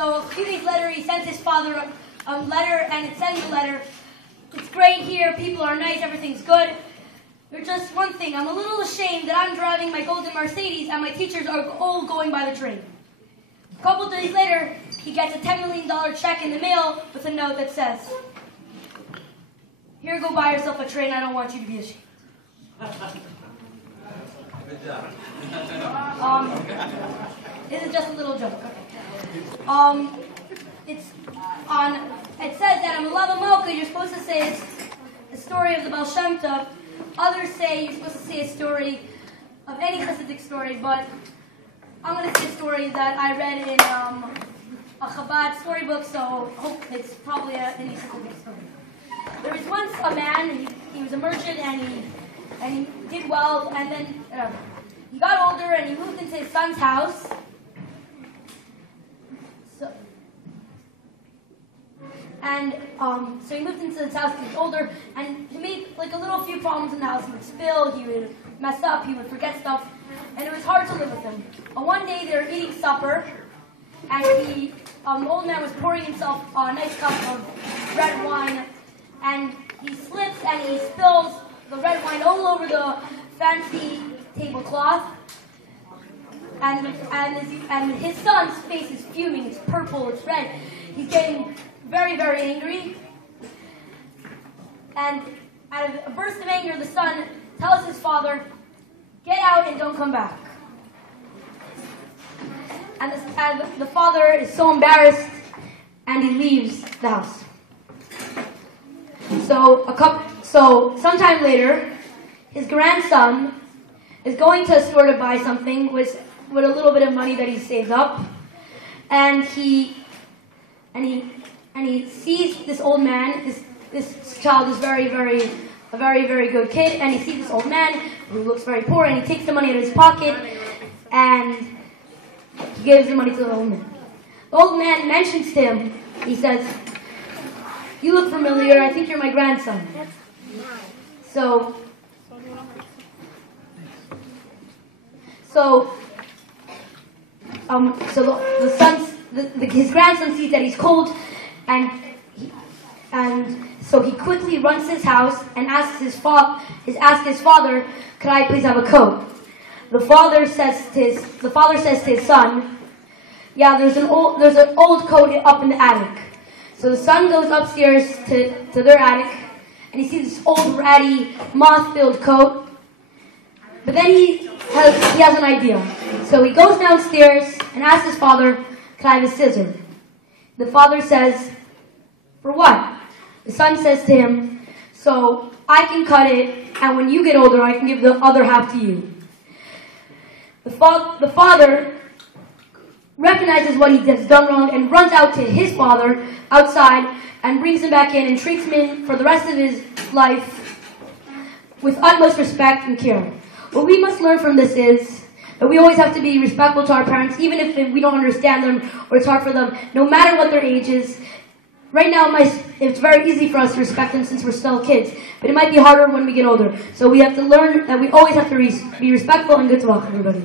So a few days later, he sent his father a letter, and it said in the letter, "It's great here, people are nice, everything's good. There's just one thing, I'm a little ashamed that I'm driving my golden Mercedes and my teachers are all going by the train." A couple of days later, he gets a $10 million check in the mail with a note that says, "Here, go buy yourself a train, I don't want you to be ashamed." Good job. This is just a little joke. It says that in melaveh Malka, you're supposed to say it's the story of the Baal Shem Tov. Others say you're supposed to say a story of any Hasidic story, but I'm going to say a story that I read in a Chabad storybook, so I hope it's probably any Hasidic story. There was once a man, he was a merchant, and he did well, and then he got older, and he moved into his son's house. So he moved into his house, he was older, and he made like a little few problems in the house. He would spill, he would mess up, he would forget stuff, and it was hard to live with him. One day they were eating supper, and the old man was pouring himself a nice cup of red wine, and he slips and he spills the red wine all over the fancy tablecloth, and his son's face is fuming, it's purple, it's red, he's getting very, very angry. And out of a burst of anger, the son tells his father, "Get out and don't come back." And the father is so embarrassed, and he leaves the house. So sometime later, his grandson is going to a store to buy something with a little bit of money that he saved up, and he sees this old man. This child is a very, very good kid, and he sees this old man who looks very poor, and he takes the money out of his pocket, and he gives the money to the old man. The old man mentions to him, he says, "You look familiar, I think you're my grandson." So his grandson sees that he's cold, and so he quickly runs to his house and asks his father, "Could I please have a coat?" The father says to his son, "Yeah, there's an old coat up in the attic." So the son goes upstairs to their attic, and he sees this old ratty moth-filled coat. But then he has an idea. So he goes downstairs and asks his father, "Can I have a scissor?" The father says, "For what?" The son says to him, "So I can cut it, and when you get older, I can give the other half to you." The father recognizes what he has done wrong and runs out to his father outside and brings him back in and treats him for the rest of his life with utmost respect and care. What we must learn from this is that we always have to be respectful to our parents, even if we don't understand them or it's hard for them, no matter what their age is. Right now, it's very easy for us to respect them since we're still kids, but it might be harder when we get older. So we have to learn that we always have to be respectful and good luck, everybody.